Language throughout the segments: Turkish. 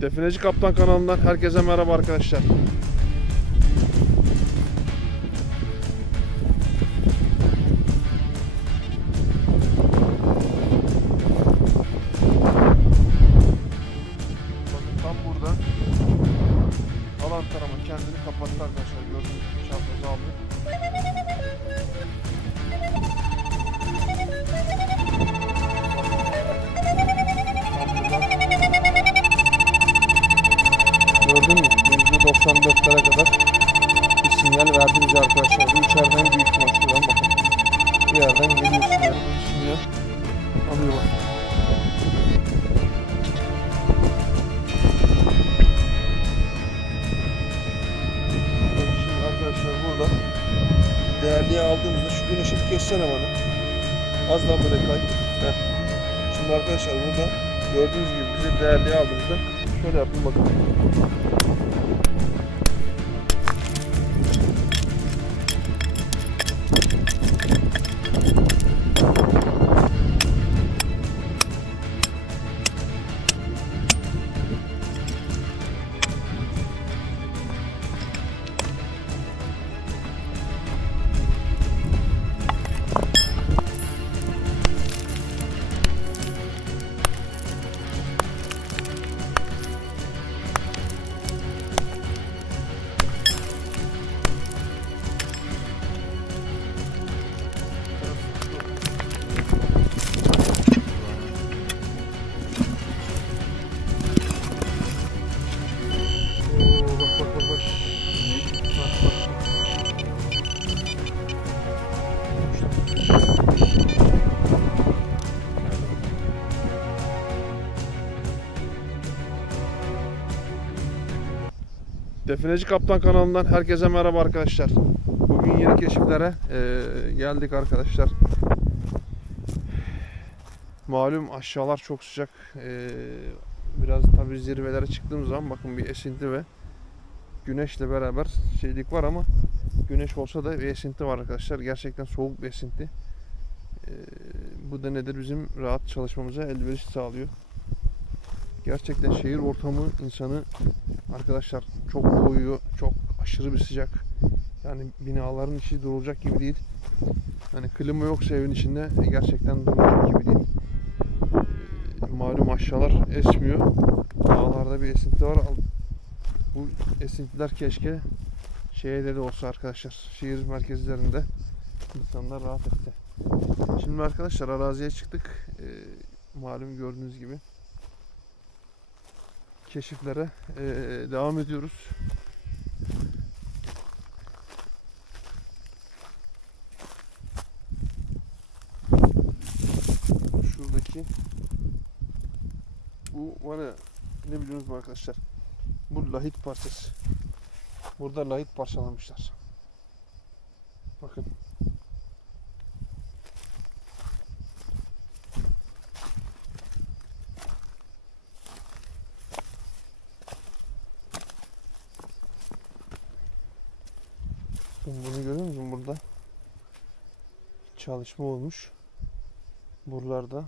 Defineci Kaptan kanalından herkese merhaba arkadaşlar. Bakın tam burada alan tarama kendini kapattı arkadaşlar. Gördüğünüz gibi çaprazı aldı. Gördün mü? %94'lere kadar bir sinyal verdi bize arkadaşlar. Bu içeriden büyük ihtimal şuradan bakın. Bir yerden geliyor sinyal. Bir sinyal alıyor bak. Şimdi arkadaşlar burada değerliye aldığımızda şu gün ışık kessene bana. Az daha böyle kay. Heh. Şimdi arkadaşlar burada gördüğünüz gibi bize değerliye aldığımızda şöyle yapın bakın. Defineci Kaptan kanalından herkese merhaba arkadaşlar. Bugün yeni keşiflere geldik arkadaşlar. Malum aşağılar çok sıcak. Biraz tabii zirvelere çıktığımız zaman bakın bir esinti ve güneşle beraber şeylik var ama güneş olsa da bir esinti var arkadaşlar. Gerçekten soğuk bir esinti. Bu da nedir? Bizim rahat çalışmamıza elverişli sağlıyor. Gerçekten şehir ortamı insanı arkadaşlar çok boğuyor, çok aşırı bir sıcak. Yani binaların içi durulacak gibi değil. Yani klima yoksa evin içinde gerçekten durulacak gibi değil. Malum aşağılar esmiyor. Dağlarda bir esinti var. Bu esintiler keşke şehirde de olsa arkadaşlar. Şehir merkezlerinde insanlar rahat etti. Şimdi arkadaşlar araziye çıktık. Malum gördüğünüz gibi. Keşiflere devam ediyoruz. Şuradaki bu var ya, ne biliyorsunuz mu arkadaşlar? Bu lahit parçası. Burada lahit parçalamışlar. Bakın. Bunu görüyor musun burada? Çalışma olmuş. Buralarda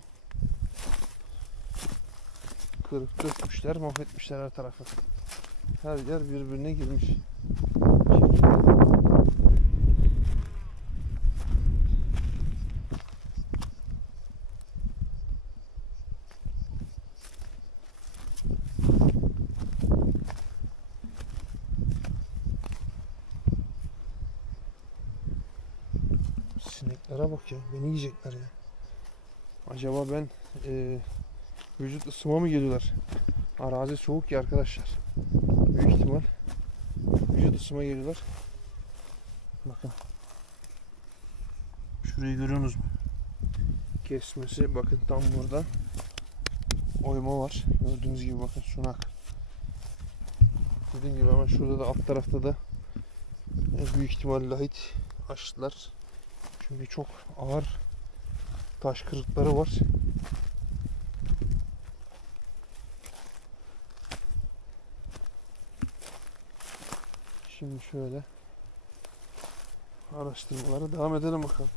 kırıp dökmüşler, mahvetmişler her tarafı. Her yer birbirine girmiş. Sineklere bak ya, beni yiyecekler ya. Acaba ben vücut ısıma mı geliyorlar? Arazi soğuk ya arkadaşlar. Büyük ihtimal vücut ısıma geliyorlar. Bakın. Şurayı görüyorsunuz mu? Kesmesi bakın tam burada. Oyma var. Gördüğünüz gibi bakın sunak. Dediğim gibi hemen şurada da alt tarafta da büyük ihtimal lahit açtılar. Çünkü çok ağır taş kırıkları var. Şimdi şöyle araştırmalara devam edelim bakalım.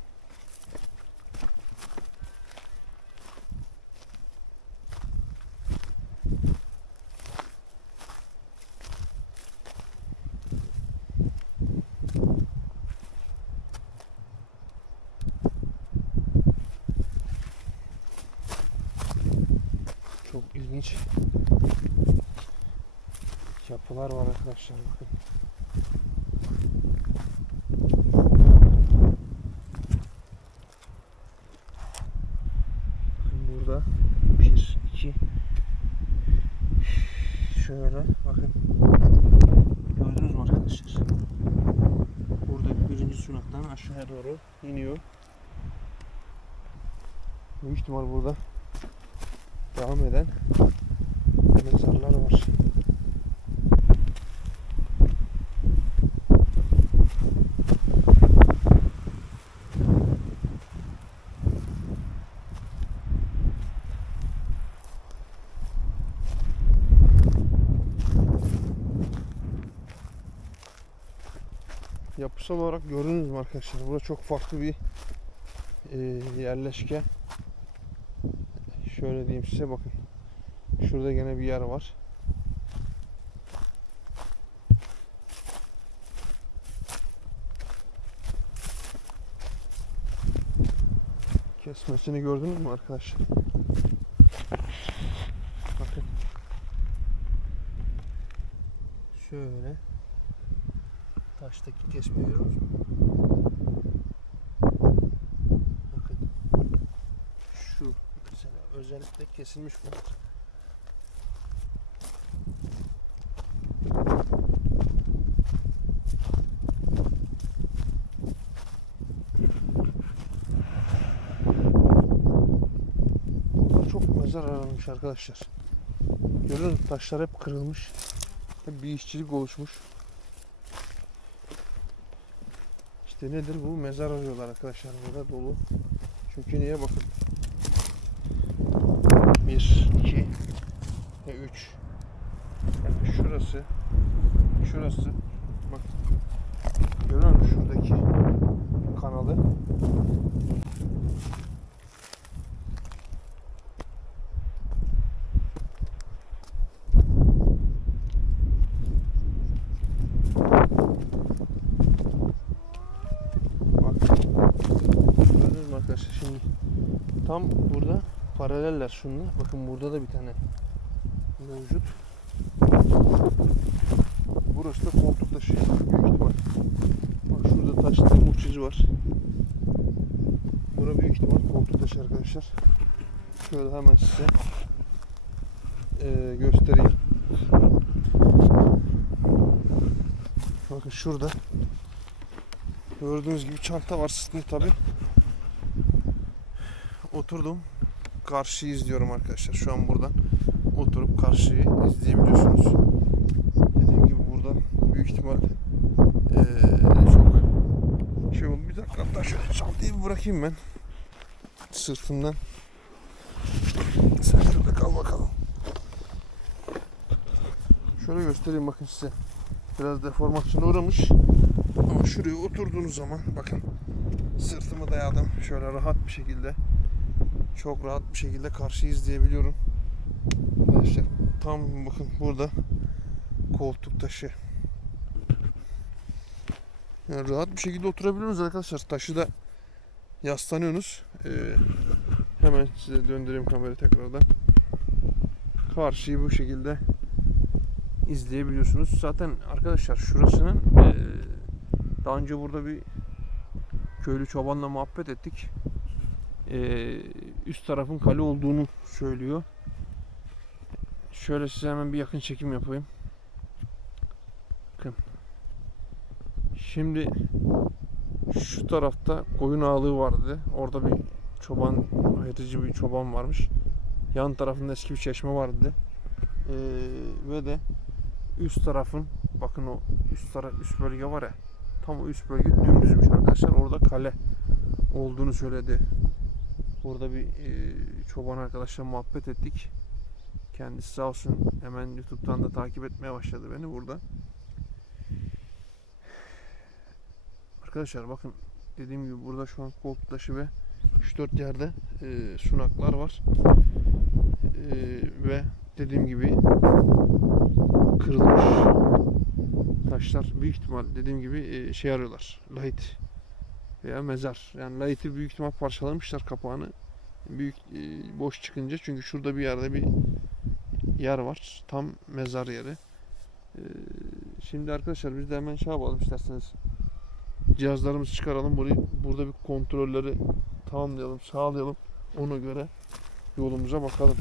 ilginç yapılar var arkadaşlar, bakın. Burada 1, 2, şöyle bakın, gördünüz mü arkadaşlar? Burada birinci sunaktan aşağıya doğru iniyor. Büyük ihtimal burada devam eden mezarlar var. Yapısal olarak gördünüz mü arkadaşlar? Burada çok farklı bir yerleşke. Şöyle diyeyim size, bakın. Şurada gene bir yer var. Kesmesini gördünüz mü arkadaşlar? Bakın. Şöyle. Taştaki kesmeyi görüyor musunuz? Bakın. Şu mesela özellikle kesilmiş bunlar. Burada çok mezar aranmış arkadaşlar. Görüyor musunuz? Taşlar hep kırılmış. Hep bir işçilik oluşmuş. İşte nedir bu? Mezar arıyorlar arkadaşlar, burada dolu. Çünkü niye, bakın. 1, 2 ve 3. Yani şurası. Bak. Görüyor musun şuradaki kanalı? Arkadaşlar şimdi tam burada paraleller şununla. Bakın burada da bir tane mevcut. Burası da koltuk taşı büyük ihtimal. Bak şurada taşlı muz izi var. Burası büyük ihtimal koltuk taşı arkadaşlar. Şöyle hemen size göstereyim. Bakın şurada gördüğünüz gibi çanta var sırtında tabi. Oturdum. Karşıyı izliyorum arkadaşlar. Şu an buradan oturup karşıyı izleyebiliyorsunuz. Dediğim gibi burada büyük ihtimal çok şey oldu. Bir dakika, hatta şöyle çantayı bir bırakayım ben. Sırtımdan. Sen şurada kal bakalım. Şöyle göstereyim bakın size. Biraz deformasyona uğramış. Ama şuraya oturduğunuz zaman bakın, sırtımı dayadım. Şöyle rahat bir şekilde, çok rahat bir şekilde karşıyı izleyebiliyorum. Arkadaşlar tam bakın burada koltuk taşı. Yani rahat bir şekilde oturabiliyorsunuz arkadaşlar. Taşı da yaslanıyorsunuz. Hemen size döndüreyim kamerayı tekrardan. Karşıyı bu şekilde izleyebiliyorsunuz. Zaten arkadaşlar şurasının daha önce burada bir köylü çobanla muhabbet ettik. Üst tarafın kale olduğunu söylüyor. Şöyle size hemen bir yakın çekim yapayım. Bakın. Şimdi şu tarafta koyun ağlığı vardı. Orada bir çoban, hayırcı bir çoban varmış. Yan tarafında eski bir çeşme vardı. Ve de üst tarafın, bakın o üst bölge var ya, tam o üst bölge dümdüzmüş arkadaşlar. Orada kale olduğunu söyledi. Burada bir çoban arkadaşla muhabbet ettik. Kendisi sağ olsun hemen YouTube'dan da takip etmeye başladı beni burada. Arkadaşlar bakın, dediğim gibi burada şu an koltuk taşı ve 3-4 yerde sunaklar var. Ve dediğim gibi kırılmış taşlar, büyük ihtimal dediğim gibi şey arıyorlar, lahit veya mezar. Yani lahiti büyük ihtimal parçalamışlar kapağını, büyük boş çıkınca, çünkü şurada bir yerde bir yer var. Tam mezar yeri. Şimdi arkadaşlar biz de hemen şey yapalım isterseniz. Cihazlarımızı çıkaralım. Burada bir kontrolleri tamamlayalım, sağlayalım. Ona göre yolumuza bakalım.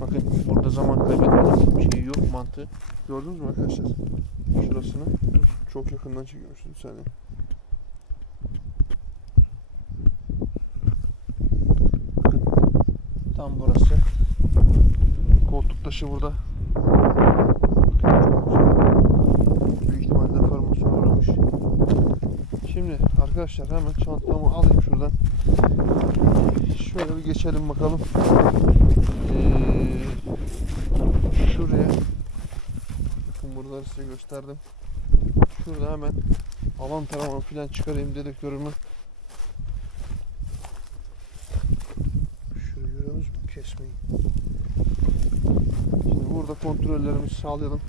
Bakın burada zaman kaybetmenin bir şeyi yok, mantığı. Gördünüz mü arkadaşlar? Şurasını çok yakından çekiyormuşsun bir saniye. Bakın tam burası. Koltuk taşı burada. Büyük ihtimalle deformasyon uğramış. Şimdi arkadaşlar hemen çantamı alayım şuradan. Şöyle bir geçelim bakalım. Şuraya. Bakın buraları size gösterdim. Şurada hemen alan tarama falan çıkarayım dedektörümü. Şurayı görüyorsunuz mu? Kesmeyin. Şimdi burada kontrollerimizi sağlayalım.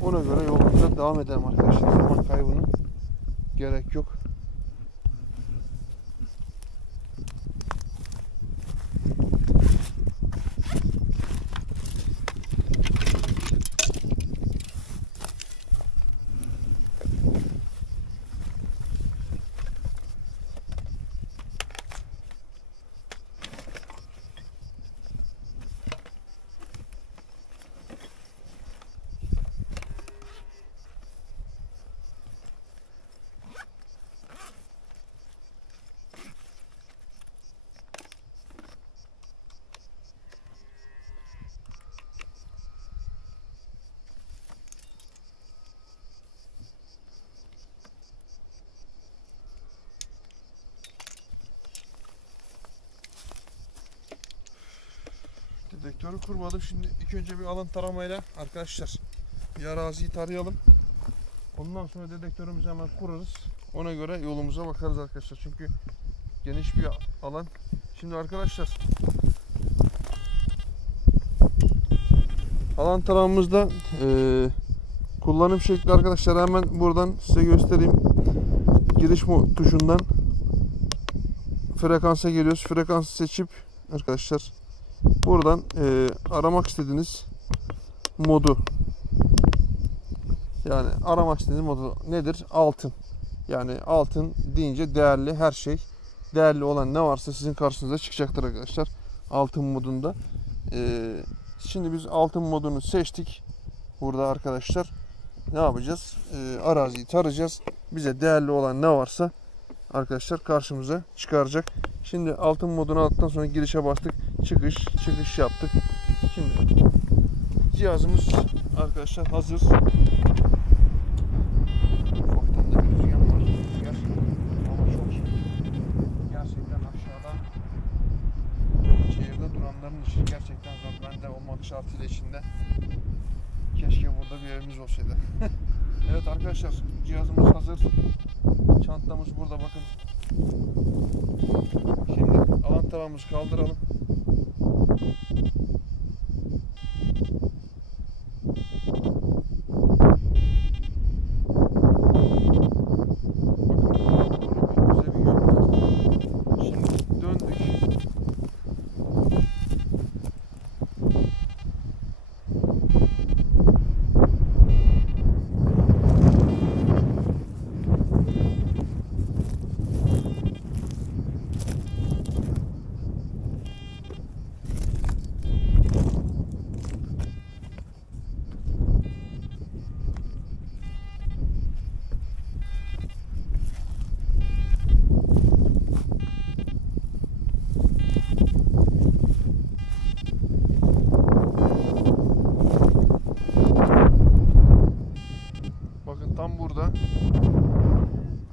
Ona göre yolumuza devam edelim arkadaşlar. Zaman kaybına gerek yok. Dedektörü kurmadım. Şimdi ilk önce bir alan taramayla arkadaşlar bir araziyi tarayalım. Ondan sonra dedektörümüzü hemen kurarız. Ona göre yolumuza bakarız arkadaşlar. Çünkü geniş bir alan. Şimdi arkadaşlar alan taramamızda kullanım şekli arkadaşlar hemen buradan size göstereyim. Giriş tuşundan frekansa geliyoruz. Frekansı seçip arkadaşlar buradan aramak istediğiniz modu, yani aramak istediğiniz modu nedir? Altın. Yani altın deyince değerli her şey. Değerli olan ne varsa sizin karşınıza çıkacaktır arkadaşlar. Altın modunda. Şimdi biz altın modunu seçtik. Burada arkadaşlar ne yapacağız? Araziyi tarayacağız. Bize değerli olan ne varsa arkadaşlar karşımıza çıkaracak. Şimdi altın modunu aldıktan sonra girişe bastık. Çıkış yaptık. Şimdi cihazımız arkadaşlar hazır. Ufaktan da bir rüzgar var. Rüzgar ama çok iyi. Gerçekten aşağıda şehirde duranların işi gerçekten zor. Ben de olmak şartıyla içinde. Keşke burada bir evimiz olsaydı. Evet arkadaşlar, cihazımız hazır. Çantamız burada, bakın. Şimdi alan taramımızı kaldıralım. Tam burada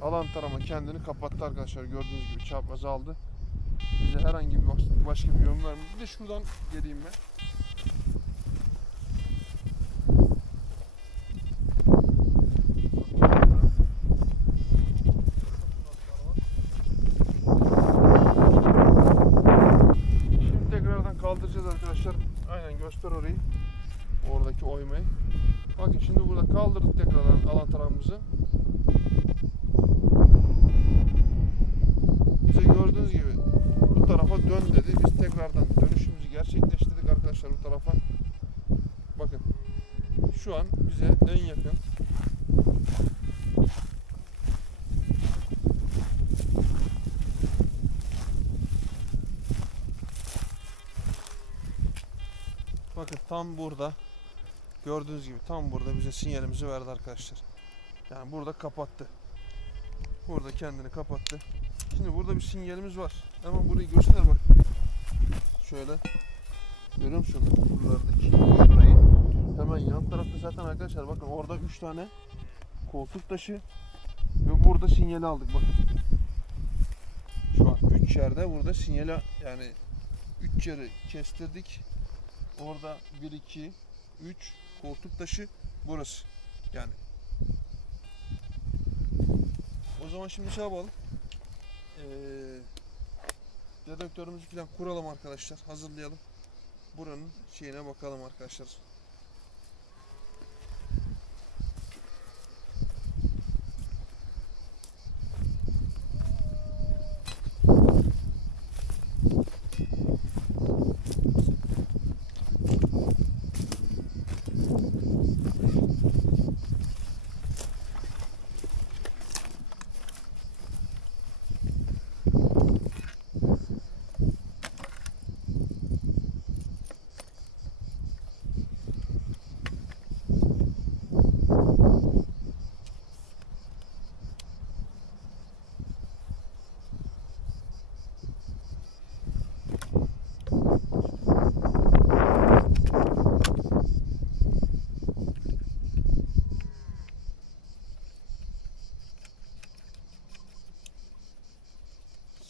alan tarama kendini kapattı arkadaşlar. Gördüğünüz gibi çaprazı aldı. Bize herhangi bir başka bir yön vermiyor. Bir de şuradan geleyim ben. Şimdi tekrardan kaldıracağız arkadaşlar. Aynen, göster orayı. Oradaki oymayı. Bakın şimdi burada kaldırdık tekrardan alan taramımızı. Bize gördüğünüz gibi bu tarafa dön dedi. Biz tekrardan dönüşümüzü gerçekleştirdik arkadaşlar. şu an bize en yakın. Bakın tam burada. Gördüğünüz gibi tam burada bize sinyalimizi verdi arkadaşlar. Yani burada kapattı. Burada kendini kapattı. Şimdi burada bir sinyalimiz var. Hemen burayı göster bak. Şöyle. Görüyor musun? Buralardaki şurayı. Hemen yan tarafta zaten arkadaşlar bakın orada 3 tane koltuk taşı ve burada sinyali aldık bakın. Şu an 3 yerde burada sinyali yani 3 yeri kestirdik. Orada 1 2 3 koltuk taşı burası. Yani o zaman şimdi şey yapalım. Dedektörümüzü falan kuralım arkadaşlar. Hazırlayalım. Buranın şeyine bakalım arkadaşlar.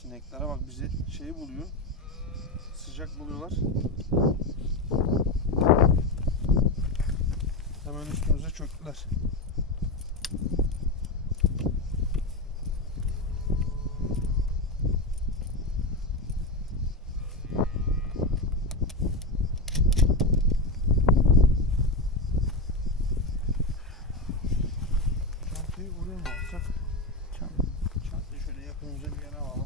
Sineklere bak bizi şey buluyor. Sıcak buluyorlar. Hemen üstümüze çöktüler. Çantayı buraya mı alsak? Çantayı şöyle yakınımıza bir yana alalım.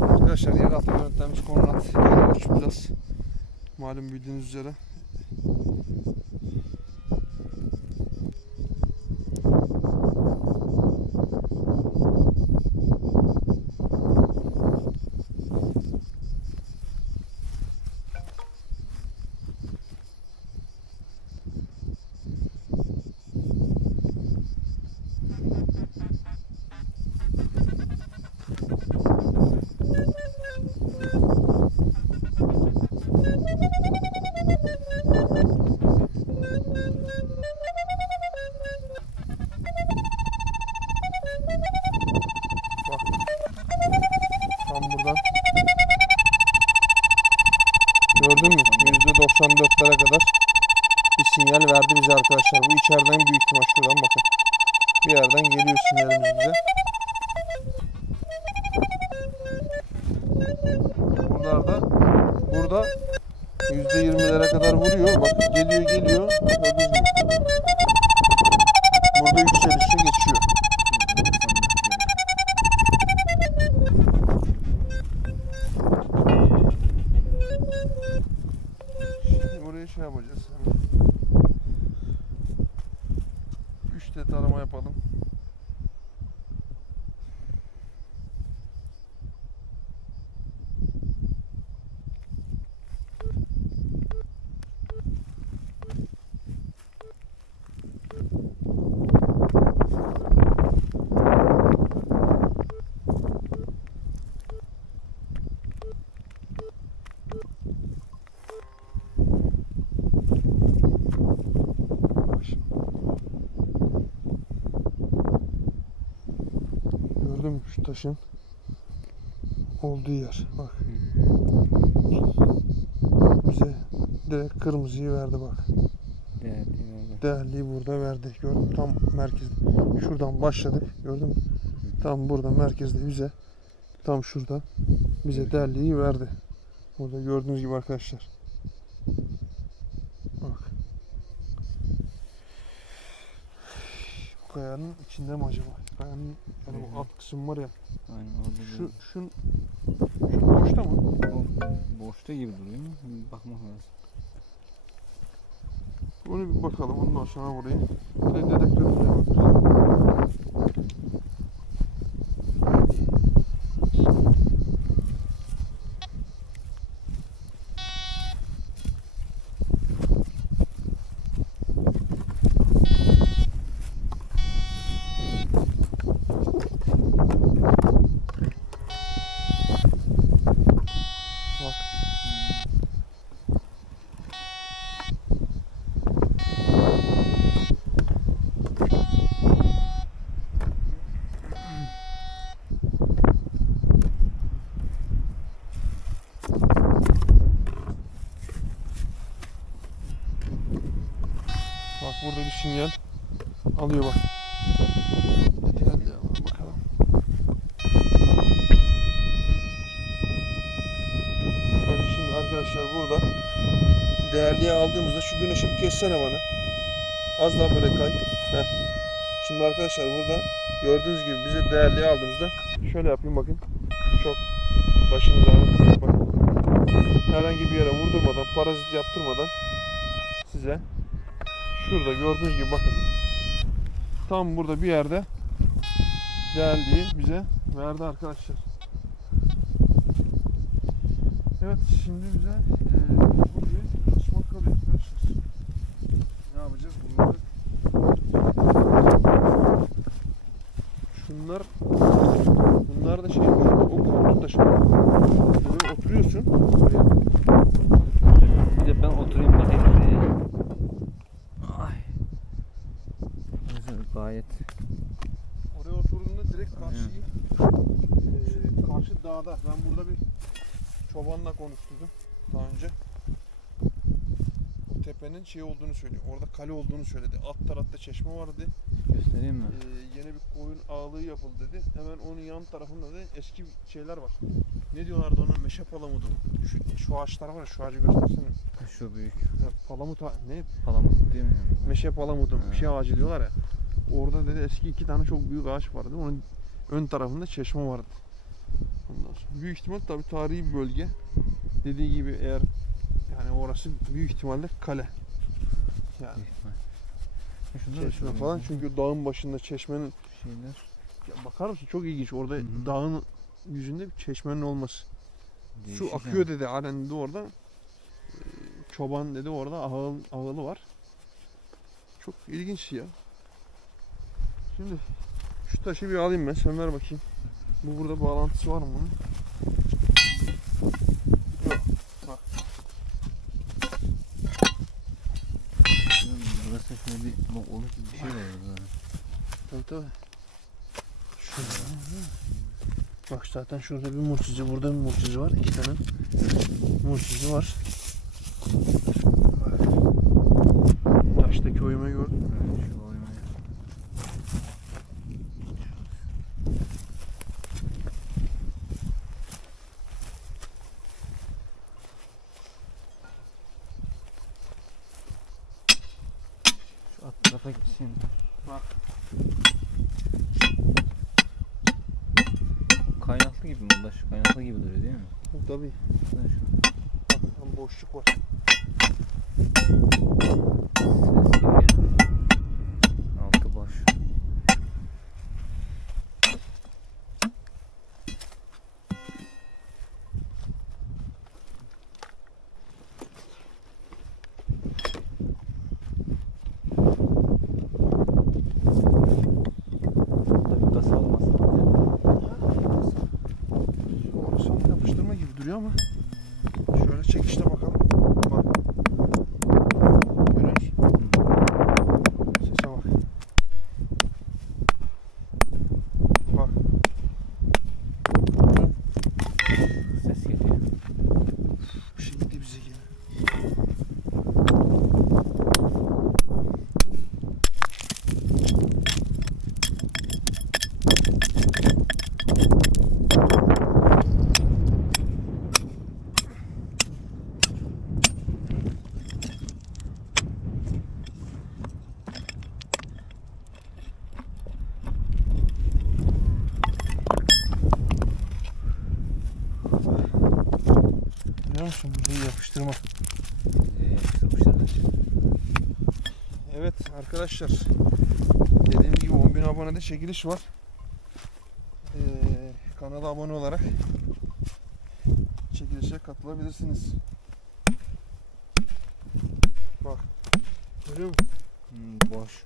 Arkadaşlar yeraltı görüntülerimiz Konrad Geliyor Plus. Malum bildiğiniz üzere. Tam buradan. Gördün mü? %94'lere kadar bir sinyal verdi bize arkadaşlar. Bu içeriden büyük ihtimal şuradan bakın. Bir yerden geliyor sinyalimiz bize. Burada %20'lere kadar vuruyor. Bak geliyor. Gördünüz mü? Burada yükselişe geçiyor. Şimdi buraya şey yapacağız. 3D tarama yapalım. Gördün mü şu taşın olduğu yer? Bak. Bize direkt kırmızıyı verdi bak. Evet. değerliyi burada verdi. Gördün tam merkezde. Şuradan başladık. Gördün mü? Tam burada merkezde bize tam şurada bize değerliyi verdi. Burada gördüğünüz gibi arkadaşlar. Bak. Bu kayanın içinde mi acaba? Kayanın yani bu alt kısım var ya. Aynen orada. Şun boşta mı? O boşta gibi duruyor mu? Bir bakmak lazım. Bunu bir bakalım ondan sonra burayı. Bir de dedektörüne bakacağız. Bak burada bir sinyal alıyor bak. Hadi bakalım. Tabii şimdi arkadaşlar burada değerliye aldığımızda şu güneşi bir kessene bana. Az daha böyle kay. Heh. Şimdi arkadaşlar burada gördüğünüz gibi bize değerliye aldığımızda şöyle yapayım bakın. Çok başınızı ağrıtmayın bak. Herhangi bir yere vurdurmadan, parazit yaptırmadan size şurada gördüğünüz gibi bakın. Tam burada bir yerde değerliği bize verdi arkadaşlar. Evet şimdi bize burayı açmak kalıyor arkadaşlar. Ne yapacağız bunları? Bunlar da şey o koltuk taşı. Buraya oturuyorsun. Buraya. Bir de ben oturayım bakayım şuraya. Ay. Güzel, gayet. Oraya oturduğunda direkt karşı dağda. Ben burada bir çobanla konuştum daha önce. O tepenin şey olduğunu söylüyor. Orada kale olduğunu söyledi. Alt tarafta çeşme var dedi. Göstereyim mi? Yeni bir koyun ağlığı yapıldı dedi. Hemen onun yan tarafında da eski şeyler var. Ne diyorlardı ona? Meşe palamudu. Şu ağaçlar var ya, şu ağacı göstersene. Şu büyük. Ya, palamut ne? Palamut değil mi? Meşe palamudu. Evet. Bir şey ağacı diyorlar ya. Orada dedi eski 2 tane çok büyük ağaç vardı. Onun ön tarafında çeşme vardı. Ondan sonra büyük ihtimal tabii tarihi bir bölge. Dediği gibi eğer yani orası büyük ihtimalle kale. Yani çeşme falan çünkü dağın başında çeşmenin şeyler. ya bakar mısın çok ilginç orada Hı-hı. dağın yüzünde bir çeşmenin olması. Değişik Su akıyor dedi halen dedi orada. Çoban dedi orada ağılı var. Çok ilginç ya. Şimdi şu taşı bir alayım ben. Sen ver bakayım. Bu burada bağlantısı var mı bunun? Yok. Bak. Burası şöyle bir olur bir şey var orada. Tabii tabii. Şurada. Bak zaten şurada bir murçizi, burada bir murçizi var. 2 tane murçizi var. Bak. Taştaki oymayı gördün mü? Evet, şu oymayı. Şu alt tarafa gitsin. Bak. Kaynaklı gibi mi? Şu kaynaklı gibi duruyor değil mi? Tabii. Şuradan şu. Bak, tam boşluk var. Ses geliyor. Altı boş. Tabii gaz almasın. Orası yapıştırma gibi duruyor ama şöyle çekişte bakalım. Bak. Görüyor musun? Sese bak. Bak. Ses geliyor. Bir şey gitti bize gene. musun? Burayı yapıştırma. Yapıştırmışlar. Evet arkadaşlar. Dediğim gibi 10.000 abonede çekiliş var. Kanala abone olarak çekilişe katılabilirsiniz. Bak. Görüyor musun? Boş.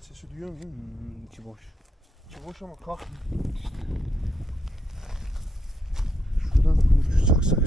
Sesi duyuyor musun? İçi boş. İçi boş ama kalk. Şuradan ucu çaksak.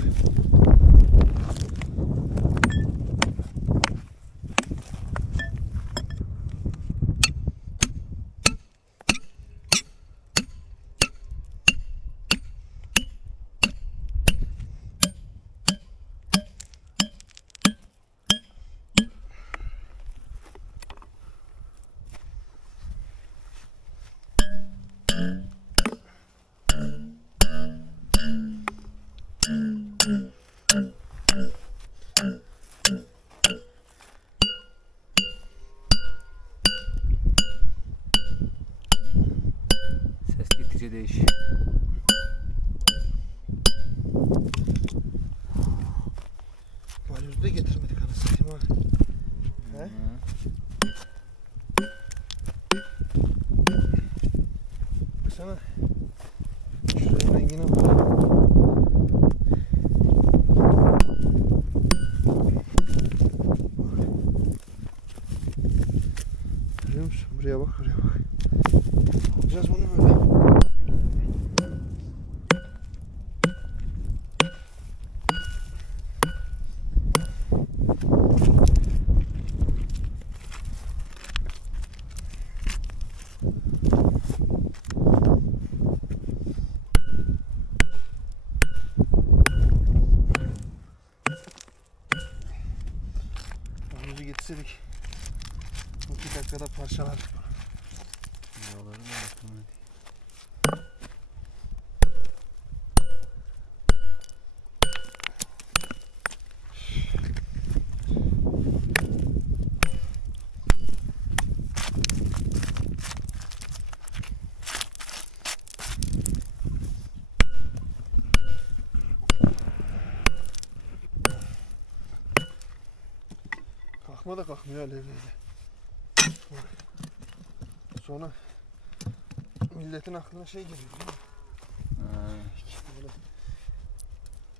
Ses gittikçe değişiyor. Balyozu da getirmedik anasını satayım ha. He? Baksana. Şuraya rengine bak. Görüyor musun? Buraya bak, buraya bak. Alacağız bunu böyle. Balyozu getirseydik. Bu 2 dakikada parçalardık. Yağları da yaptım. Kalkma da kalkmıyor alevliyle. Sonra milletin aklına şey geliyor değil mi? Böyle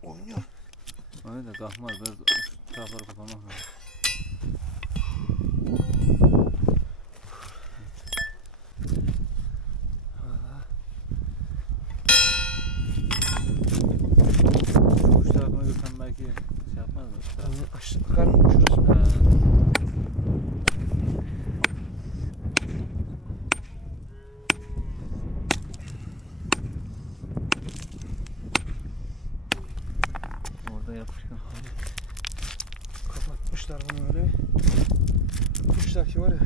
oynuyor. Öyle de kalkmaz. Biraz şu tarafları kapamak lazım. Şu tarafına görsem belki şey yapmaz mı? Şu taraf. Aşağı bakar mı? Şurası mı? Ha. Orada yapışkan. Kapatmışlar bunu öyle. Yapmışlar ki var ya.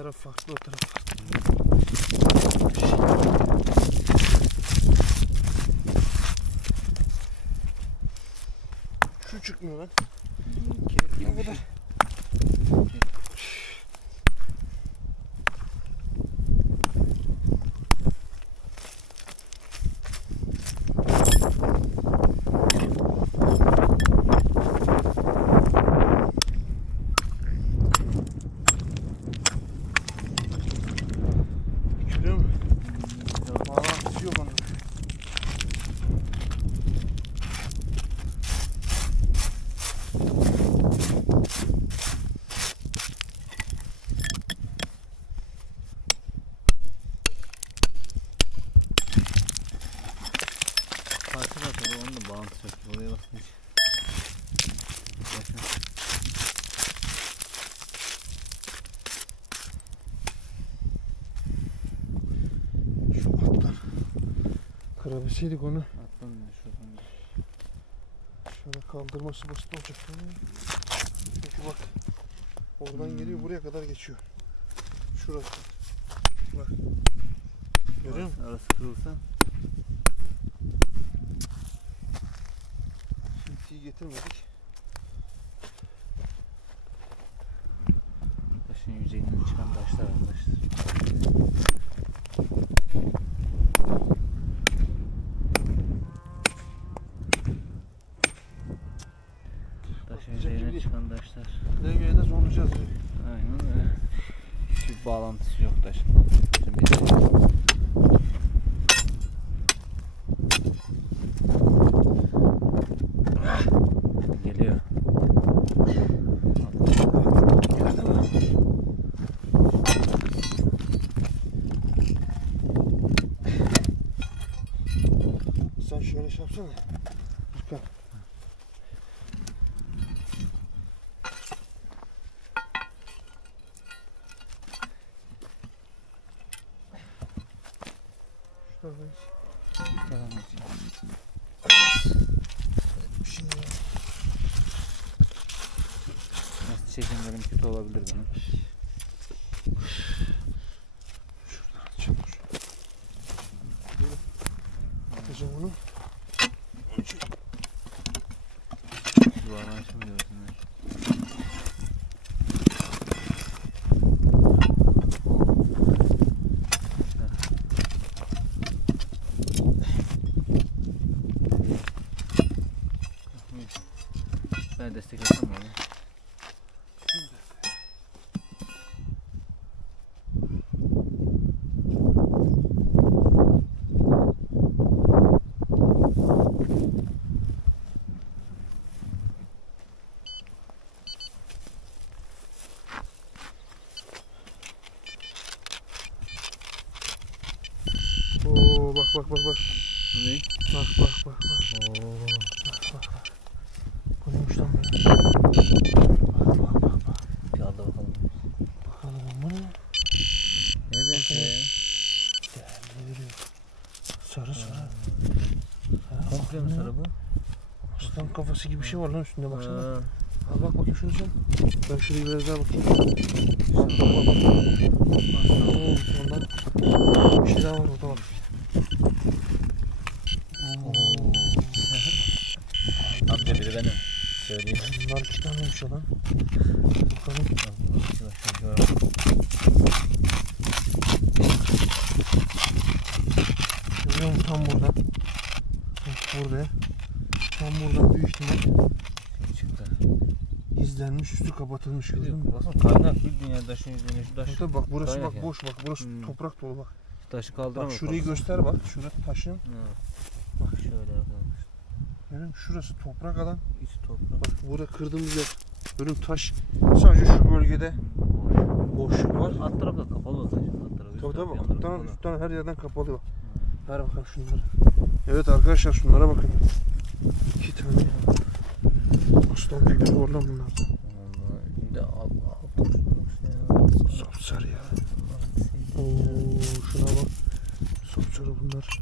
taraf farklı, o taraf farklı. Şu çıkmıyor lan. Ya bu da. Görüyor musun? Bağlantısı yok onun. Parça da tabii onun da bağlantısı yok. Oraya bak hiç. Şu alttan kırabilseydik onu. Atlamıyor şuradan. Şöyle kaldırması basit olacak. Çünkü bak oradan geliyor, buraya kadar geçiyor. Şurası. Bak. Görüyor musun? Arası kırılsa. Çintiyi getirmedik. Taşın yüzeyinden çıkan taşlar arkadaşlar. Taşın yüzeyinden çıkan taşlar. Devreye de zorlayacağız. Aynen öyle. Hiçbir bağlantısı yok taşın. Taşın bir yüzeyi. Geliyor. Sen şöyle şey yapsana. Bak. Şuradayız. Bir şey ya. Nasıl çekimlerim kötü olabilir benim. Şuradan açalım. Böyle atacağım onu. Duvardan açım diyorsun. Ben destek atamıyorum. Oo bak bak bak bak. Bu ne? Bak bak bak bak. Oo. Bak bak bak. Bu neymiş lan böyle? Bak bak bak bak. Bir al da bakalım. Bakalım bu ne? Ne benziyor ya? Değerli veriyor. Sarı sarı. Komple mi sarı bu? Aslan kafası gibi bir şey var lan üstünde, baksana. Aa. Al bak bakayım şunu sen. Ben şurayı biraz daha bakayım. Bak bak bak bak. Oo, ondan bir şey daha var orada bak. Amca biri benim. Söyleyeyim. Bunlar iki taneymiş o lan. Bakalım. Görüyor musun tam burada? Bak burada. Tam buradan büyük ihtimal Çıktı. izlenmiş, üstü kapatılmış, gördün mü? Baksana kaynak bildiğin ya taşın yüzüne şu taş. Tabii bak burası Kaynak bak ya. boş, bak burası Hmm. toprak dolu bak. Taşı Bak kaldıramıyor. şurayı göster bak. Şurası taşın. Bak şöyle bakalım. Görüyor musun? Şurası toprak alan. İçi toprak. Bak burada kırdığımız yer. Görüyor musun? Taş. Sadece şu bölgede boşluk var. Alt taraf da kapalı o taşın. Alt tarafı. üst Tabii tarafı, tabii. yan tarafı Alttan kapalı. üstten her yerden kapalı bak. Ver bakalım şunları. Evet arkadaşlar şunlara bakın. İki tane aslan figürü var lan bunlar. Vallahi bir de alt uçmuş ya. Sapsarı ya. Oo şuna bak. Sapsarı bunlar.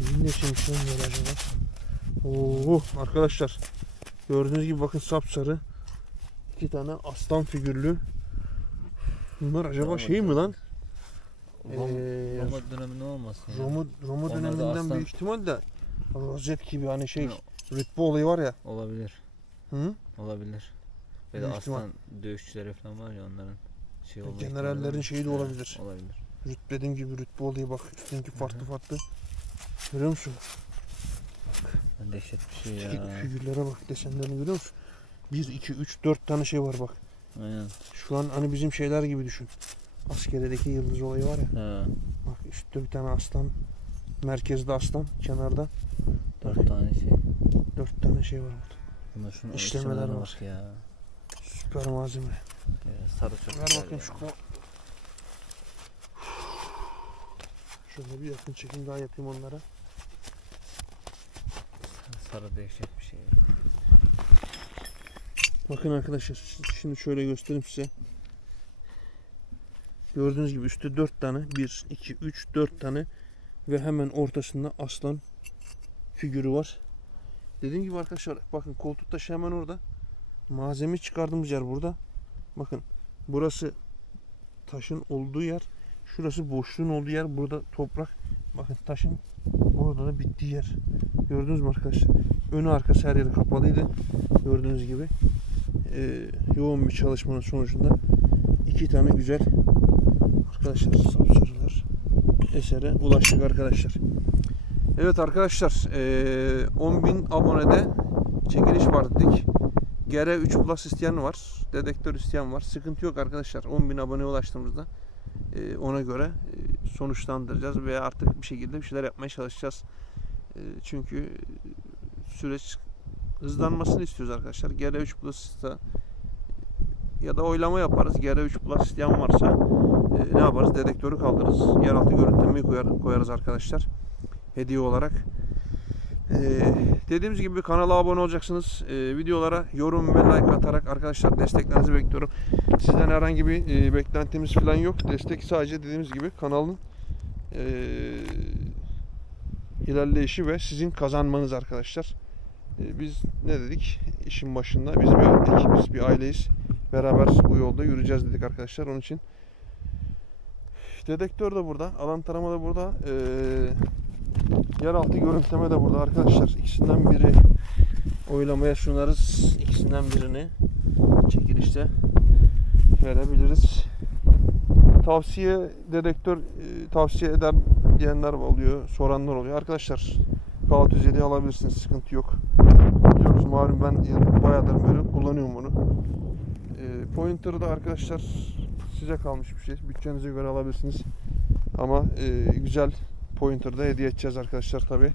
Neyin neşemiş lan böyle acaba? Oo arkadaşlar. Gördüğünüz gibi bakın sapsarı. İki tane aslan figürlü. Bunlar acaba Roma şey mi lan? Roma, Roma döneminde olmasın? Roma Onlar da döneminden aslan- büyük ihtimal de rozet gibi hani şey Ne? rütbe olayı var ya. Olabilir. Hı? Olabilir. Ve de Büyük ihtimal. aslan dövüşçüleri falan var ya onların şey olma Generallerin ihtimali var. şeyi de Evet, olabilir. Olabilir. Dediğim gibi rütbe olayı bak üstündeki farklı Hı hı. farklı. Görüyor musun? Dehşet bir şey ya. Figürlere bak, desenlerini görüyor musun? 1, 2, 3, 4 tane şey var bak. Aynen. Şu an hani bizim şeyler gibi düşün. Askeredeki yıldız olayı var ya. Ha, Bak üstte bir tane aslan. Merkezde aslan. Kenarda 4 tane şey. 4 tane şey var burada. Bunda şunun İşlemeler işlemelerine var. bak ya. Süper malzeme. Ya sarı çok Ver güzel bakayım ya. şu kol. Şöyle bir yakın çekim daha yapayım onlara. Sarı dehşet bir şey. Bakın arkadaşlar şimdi şöyle göstereyim size. Gördüğünüz gibi üstte 4 tane 1, 2, 3, 4 tane ve hemen ortasında aslan figürü var. Dediğim gibi arkadaşlar bakın koltuk taşı hemen orada. Malzeme çıkardığımız yer burada. Bakın burası taşın olduğu yer. Şurası boşluğun olduğu yer. Burada toprak. Bakın taşın orada da bittiği yer. Gördünüz mü arkadaşlar? Önü arkası her yeri kapalıydı. Gördüğünüz gibi. Yoğun bir çalışmanın sonucunda 2 tane güzel arkadaşlar sapsarılar esere ulaştık arkadaşlar. Evet arkadaşlar 10.000 abonede çekiliş var dedik. GR3 Plus isteyen var. Dedektör isteyen var. Sıkıntı yok arkadaşlar. 10.000 aboneye ulaştığımızda ona göre sonuçlandıracağız veya artık bir şekilde bir şeyler yapmaya çalışacağız. Çünkü süreç hızlanmasını istiyoruz arkadaşlar. GR3 Plus'ta ya da oylama yaparız. GR3 Plus isteyen varsa ne yaparız? Dedektörü kaldırırız. Yeraltı görüntülemeyi koyarız arkadaşlar. Hediye olarak. Dediğimiz gibi kanala abone olacaksınız. Videolara yorum ve like atarak arkadaşlar desteklerinizi bekliyorum. Sizden herhangi bir beklentimiz falan yok. Destek sadece dediğimiz gibi kanalın ilerleyişi ve sizin kazanmanız arkadaşlar. Biz ne dedik? İşin başında biz bir ekibiz, bir aileyiz. Beraber bu yolda yürüyeceğiz dedik arkadaşlar. Onun için dedektör de burada, alan tarama da burada. Yeraltı görüntüleme de burada arkadaşlar. İkisinden biri oylamaya sunarız. İkisinden birini çekilişte verebiliriz. Dedektör tavsiye eder diyenler oluyor, soranlar oluyor. Arkadaşlar Kala 107 alabilirsiniz, sıkıntı yok. Biliyoruz malum ben bayağıdır beri kullanıyorum bunu. Pointer'da arkadaşlar size kalmış bir şey. Bütçenize göre alabilirsiniz. Ama güzel pointer'da hediye edeceğiz arkadaşlar tabi.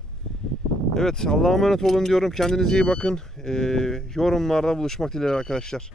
Evet, Allah'a emanet olun diyorum. Kendinize iyi bakın. Yorumlarda buluşmak dileğiyle arkadaşlar.